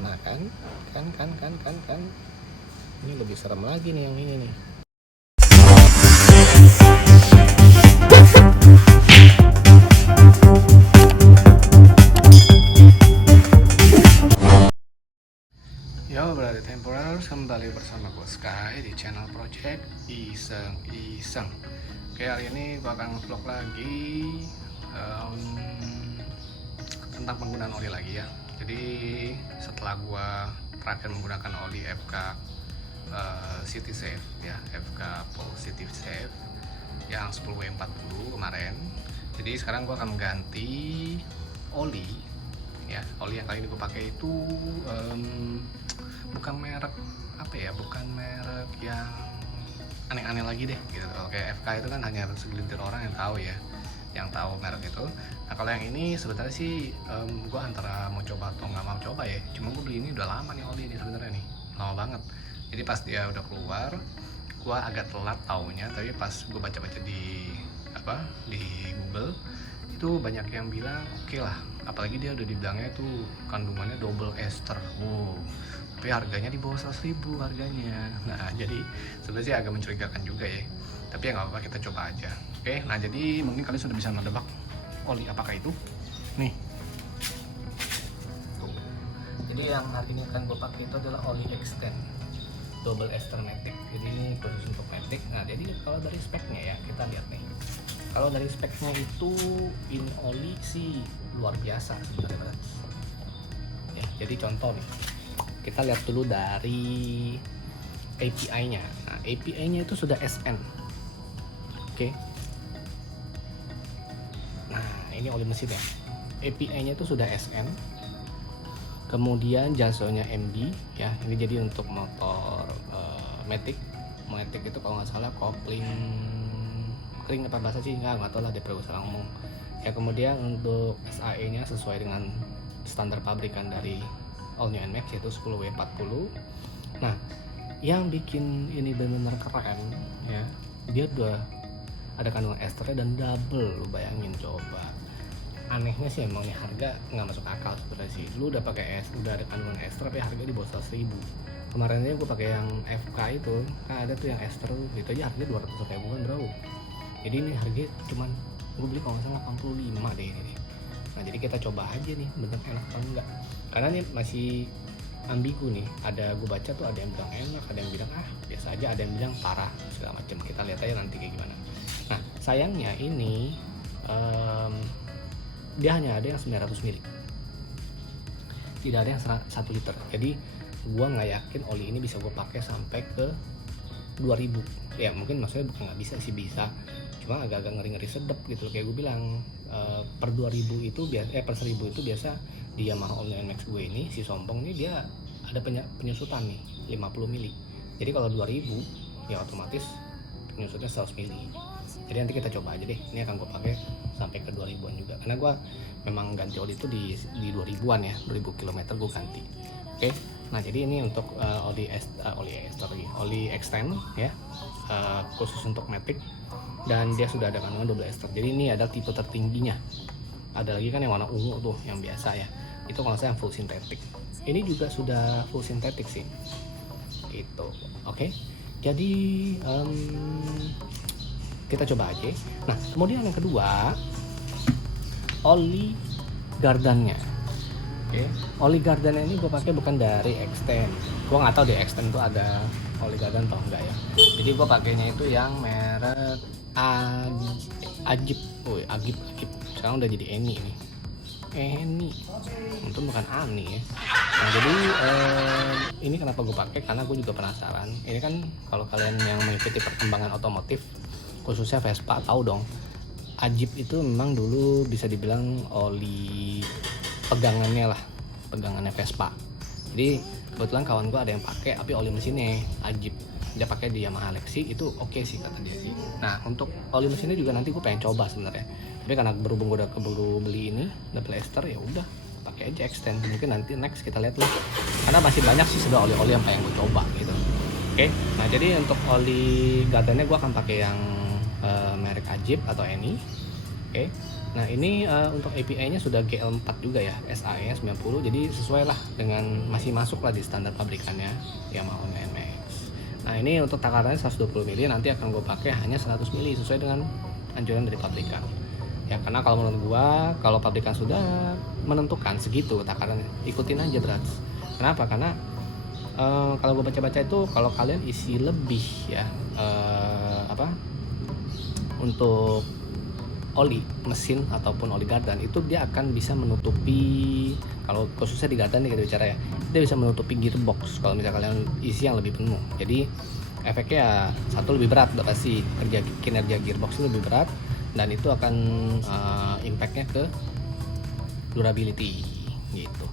Nah kan. Ini lebih serem lagi nih yang ini nih. Yo berarti temporer, kembali bersama gue Sky di channel Project Iseng. Oke, hari ini gue akan vlog lagi tentang penggunaan oli lagi ya. Jadi setelah gue terakhir menggunakan oli FK City Safe ya, FK Positive Safe yang 10W40 kemarin. Jadi sekarang gue akan mengganti oli ya. Oli yang kali ini gue pakai itu bukan merek bukan merek yang aneh-aneh lagi deh gitu. Kalau kayak FK itu kan hanya segelintir orang yang tahu ya, yang tahu merek itu. Nah kalau yang ini sebenarnya sih gue antara mau coba atau nggak mau coba ya. Cuma gue beli ini udah lama nih oli ini sebenarnya nih, lama banget. Jadi pas dia udah keluar, gue agak telat taunya, tapi pas gue baca-baca di Google itu banyak yang bilang oke lah, apalagi dia udah dibilangnya itu kandungannya double ester. Tapi harganya di bawah 100.000 harganya. Nah jadi sebenarnya sih agak mencurigakan juga ya, tapi ya nggak apa-apa, kita coba aja. Oke, nah jadi mungkin kalian sudah bisa menebak oli apakah itu nih. Jadi yang hari ini akan gue pakai itu adalah oli Extend double ester matic. Jadi ini khusus untuk matic. Nah jadi kalau dari speknya ya, kita lihat nih. Kalau dari speknya itu ini oli sih luar biasa sebenarnya. Ya, jadi contoh nih, kita lihat dulu dari API-nya. Nah, API-nya itu sudah SN. Oke. Nah, ini oli mesin ya. API-nya itu sudah SN. Kemudian jasonya MD ya. Ini jadi untuk motor matic. Matic itu kalau nggak salah kopling kering apa bahasa sih, nggak tahu lah, dia perlu salah ngomong ya. Kemudian untuk SAE-nya sesuai dengan standar pabrikan dari All New NMAX yaitu 10W40. Nah, yang bikin ini benar-benar keren ya, dia udah ada kandungan esternya dan double. Lu bayangin coba. Anehnya sih emang nih harga nggak masuk akal sebenarnya sih. Lu udah pakai udah ada kandungan ester tapi harga di bawah 100.000. Kemarin aja gue pakai yang FK itu kan ada tuh yang ester gitu aja harganya 200.000-an bro. Jadi ini harga cuman gue beli kalau nggak salah 85 deh ini. Nah jadi kita coba aja nih bener enak atau enggak, karena ini masih ambigu nih. Ada gue baca tuh ada yang bilang enak, ada yang bilang biasa aja, ada yang bilang parah segala macam. Kita lihat aja nanti kayak gimana. Nah sayangnya ini dia hanya ada yang 900 ml, tidak ada yang 1 liter. Jadi gue nggak yakin oli ini bisa gue pakai sampai ke 2000 ya. Mungkin maksudnya bukan nggak bisa sih, bisa, cuma agak-agak ngeri-ngeri sedep gitu. Kayak gue bilang per 2000 itu per 1000 itu biasa di Yamaha All New NMAX gue ini, si sombong nih, dia ada penyusutan nih 50 ml. Jadi kalau 2000 ya otomatis penyusutnya 100 ml. Jadi nanti kita coba aja deh, ini akan gue pakai sampai ke 2000-an juga, karena gue memang ganti oli itu di 2000-an ya, 2000 km gue ganti. Oke. Nah jadi ini untuk oli extend ya, khusus untuk matic, dan dia sudah ada kandungan double ester. Jadi ini adalah tipe tertingginya. Ada lagi kan yang warna ungu tuh yang biasa ya, itu kalau saya yang full sintetik. Ini juga sudah full sintetik sih itu. Oke. Jadi kita coba aja. Nah kemudian yang kedua, oli gardannya. Oke, oli gardan ini gue pakai bukan dari Extend. Gue nggak tahu di Extend tuh ada oli gardan atau enggak ya. Jadi gue pakainya itu yang merek Agip. Agip. Sekarang udah jadi Eni nih. Eni. Untung bukan Ani ya. Nah jadi ini kenapa gue pakai? Karena gue juga penasaran. Ini kan kalau kalian yang mengikuti perkembangan otomotif, khususnya Vespa, tahu dong. Agip itu memang dulu bisa dibilang oli pegangannya Vespa. Jadi kebetulan kawan gue ada yang pakai, tapi oli mesinnya Agip. Dia pakai di Yamaha Lexi, itu oke sih kata dia sih. Nah untuk oli mesinnya juga nanti gue pengen coba sebenarnya. Tapi karena berhubung gue udah keburu beli ini double ester, ya udah pakai aja Extend. Mungkin nanti next kita lihat lah. Karena masih banyak sih sudah oli-oli yang pengen gue coba gitu. Oke. Nah jadi untuk oli gardannya gue akan pakai yang merek Agip atau Eni. Oke. Nah ini untuk API-nya sudah GL4 juga ya, SAE 90, jadi sesuai lah dengan, masih masuk lah di standar pabrikannya Yamaha NMAX. Nah ini untuk takarannya 120 mili, nanti akan gue pakai hanya 100 mili sesuai dengan anjuran dari pabrikan. Ya karena kalau menurut gua, kalau pabrikan sudah menentukan segitu takarannya, ikutin aja beras. Kenapa? Karena kalau gue baca-baca itu kalau kalian isi lebih ya untuk oli mesin ataupun oli gardan, itu dia akan bisa menutupi, kalau khususnya di gardan nih kita bicara ya, dia bisa menutupi gearbox kalau misalnya kalian isi yang lebih penuh. Jadi efeknya ya, satu lebih berat, udah pasti kinerja gearbox itu lebih berat, dan itu akan impactnya ke durability gitu.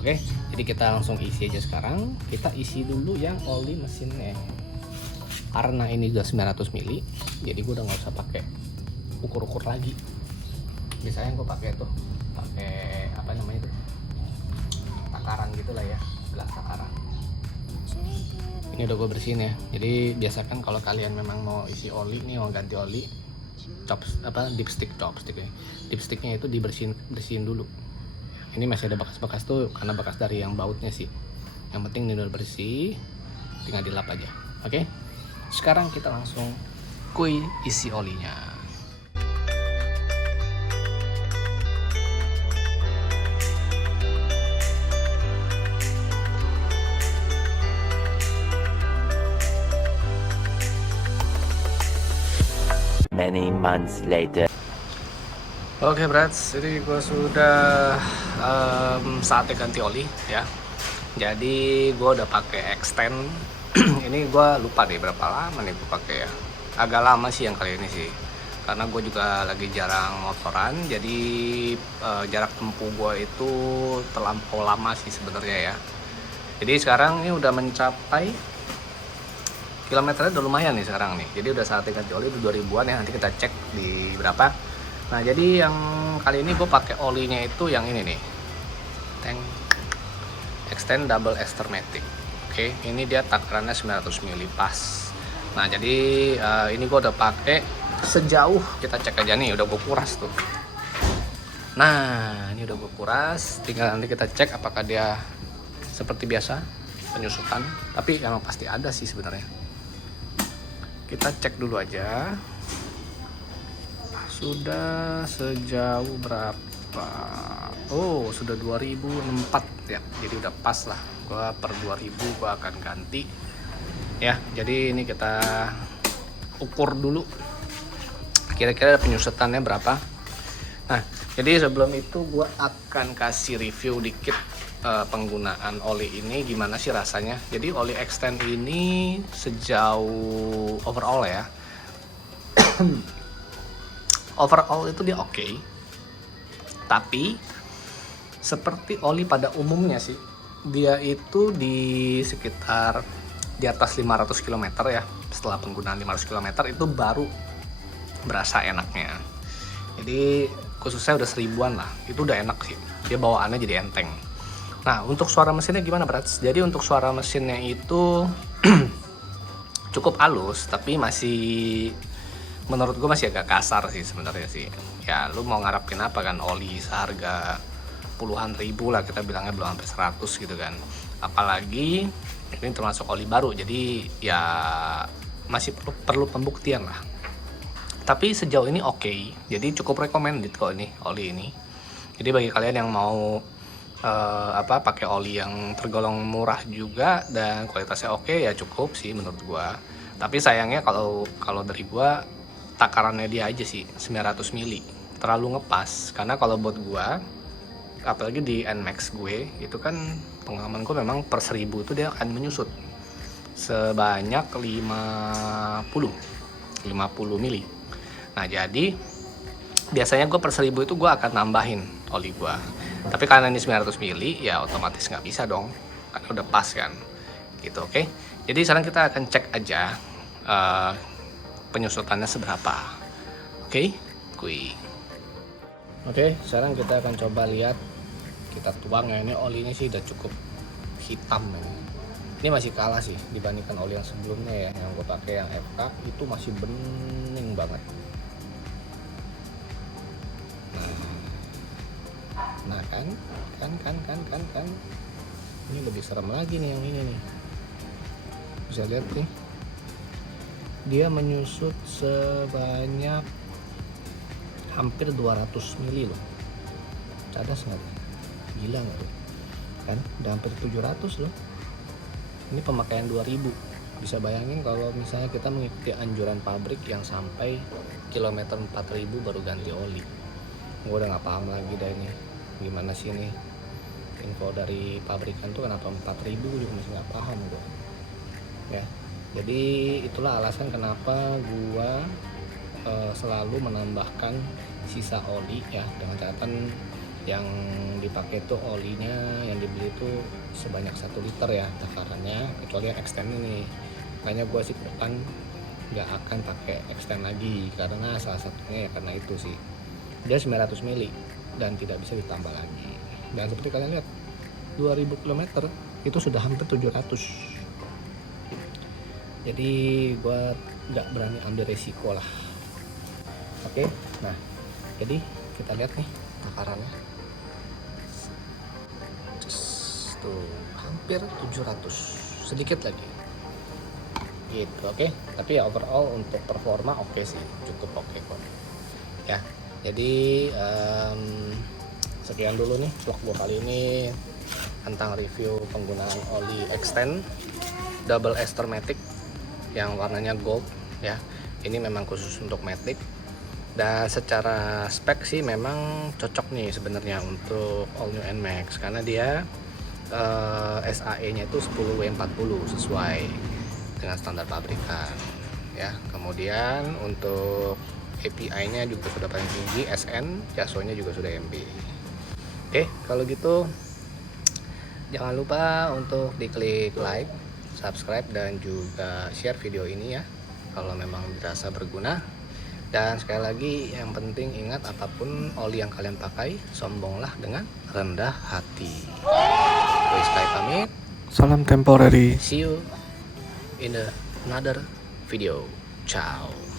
Oke, jadi kita langsung isi aja sekarang. Kita isi dulu yang oli mesinnya. Karena ini udah 900 mili, jadi gue udah nggak usah pakai ukur-ukur lagi. Biasanya gue pakai apa namanya itu, takaran gitulah ya, gelas takaran. Ini udah gue bersihin ya. Jadi biasakan kalau kalian memang mau isi oli nih, mau ganti oli, dipsticknya itu bersihin dulu. Ini masih ada bekas-bekas tuh karena bekas dari yang bautnya sih. Yang penting ini udah bersih, tinggal dilap aja. Oke, sekarang kita langsung isi olinya. Many months later. Oke brats, jadi gue sudah saatnya ganti oli ya. Jadi gue udah pakai extend. Ini gue lupa deh berapa lama nih gue pakai ya. Agak lama sih yang kali ini sih, karena gue juga lagi jarang motoran. Jadi jarak tempuh gue itu terlampau lama sih sebenarnya ya. Jadi sekarang ini udah mencapai, kilometernya udah lumayan nih sekarang nih. Jadi udah saatnya ganti oli, udah 2000-an ya. Nanti kita cek di berapa. Nah jadi yang kali ini gue pakai olinya itu yang ini nih, tank extend double ester matic. Oke, ini dia takarannya 900 mili pas. Nah jadi ini gue udah pakai sejauh, kita cek aja nih, udah gue kuras tuh. Nah ini udah gue kuras, tinggal nanti kita cek apakah dia seperti biasa penyusutan, tapi emang pasti ada sih sebenarnya. Kita cek dulu aja. Sudah sejauh berapa? Oh, sudah 2004 ya. Jadi udah pas lah. Gua per 2000 gua akan ganti. Ya, jadi ini kita ukur dulu kira-kira penyusutannya berapa. Nah, jadi sebelum itu gua akan kasih review dikit penggunaan oli ini gimana sih rasanya. Jadi oli extend ini sejauh overall ya. Overall itu dia oke. Tapi seperti oli pada umumnya sih, dia itu di sekitar di atas 500 km ya. Setelah penggunaan 500 km itu baru berasa enaknya. Jadi khususnya udah 1000-an lah, itu udah enak sih. Dia bawaannya jadi enteng. Nah, untuk suara mesinnya gimana, Brats? Jadi untuk suara mesinnya itu cukup halus, tapi masih, menurut gue masih agak kasar sih sebenarnya sih. Ya lu mau ngarapin apa kan, oli seharga puluhan ribu lah, kita bilangnya belum sampai 100 gitu kan. Apalagi ini termasuk oli baru, jadi ya masih perlu pembuktian lah. Tapi sejauh ini oke, jadi cukup recommended kok ini oli ini. Jadi bagi kalian yang mau pakai oli yang tergolong murah juga dan kualitasnya oke, ya cukup sih menurut gua. Tapi sayangnya kalau dari gua, takarannya dia aja sih 900 mili terlalu ngepas. Karena kalau buat gua, apalagi di NMAX gue itu kan, pengalaman gue memang per 1000 itu dia akan menyusut sebanyak 50 mili. Nah jadi biasanya gue per 1000 itu gue akan nambahin oli gue. Tapi karena ini 900 mili ya otomatis nggak bisa dong, karena udah pas kan gitu. Oke, jadi sekarang kita akan cek aja penyusutannya seberapa. Oke. Sekarang kita akan coba lihat, kita tuang ya. Ini olinya sih udah cukup hitam ya. Ini masih kalah sih dibandingkan oli yang sebelumnya ya, yang gue pakai yang FK itu masih bening banget. Nah Nah kan. Ini lebih serem lagi nih yang ini nih. Bisa lihat nih. Dia menyusut sebanyak hampir 200 mili loh. Cadas nggak? Gila nggak tuh? Kan udah hampir 700 loh. Ini pemakaian 2000. Bisa bayangin kalau misalnya kita mengikuti anjuran pabrik yang sampai kilometer 4000 baru ganti oli. Gue udah nggak paham lagi dah ini. Gimana sih ini info dari pabrikan tuh kenapa 4000 juga masih nggak paham gue. Ya, jadi itulah alasan kenapa gue selalu menambahkan sisa oli ya, dengan catatan yang dipakai tuh olinya yang dibeli itu sebanyak 1 liter ya takarannya, kecuali yang extend ini. Makanya gue sih ke depan nggak akan pakai extend lagi karena salah satunya ya karena itu sih, dia 900 mili dan tidak bisa ditambah lagi. Dan seperti kalian lihat 2000 km itu sudah hampir 700. Jadi gue nggak berani ambil resiko lah. Oke, nah jadi kita lihat nih takarannya tuh hampir 700, sedikit lagi gitu. Oke, tapi ya overall untuk performa oke sih, cukup oke kok ya. Jadi sekian dulu nih vlog gue kali ini tentang review penggunaan oli extend double ester matic yang warnanya gold ya. Ini memang khusus untuk matic, dan secara spek sih memang cocok nih sebenarnya untuk all new NMAX karena dia SAE nya itu 10W40 sesuai dengan standar pabrikan ya. Kemudian untuk API nya juga sudah paling tinggi SN, Yaso nya juga sudah MB. Oke, kalau gitu jangan lupa untuk diklik like, subscribe, dan juga share video ini ya kalau memang dirasa berguna. Dan sekali lagi yang penting ingat, apapun oli yang kalian pakai, sombonglah dengan rendah hati. Gue Sky pamit. Salam temporary. See you in another video. Ciao.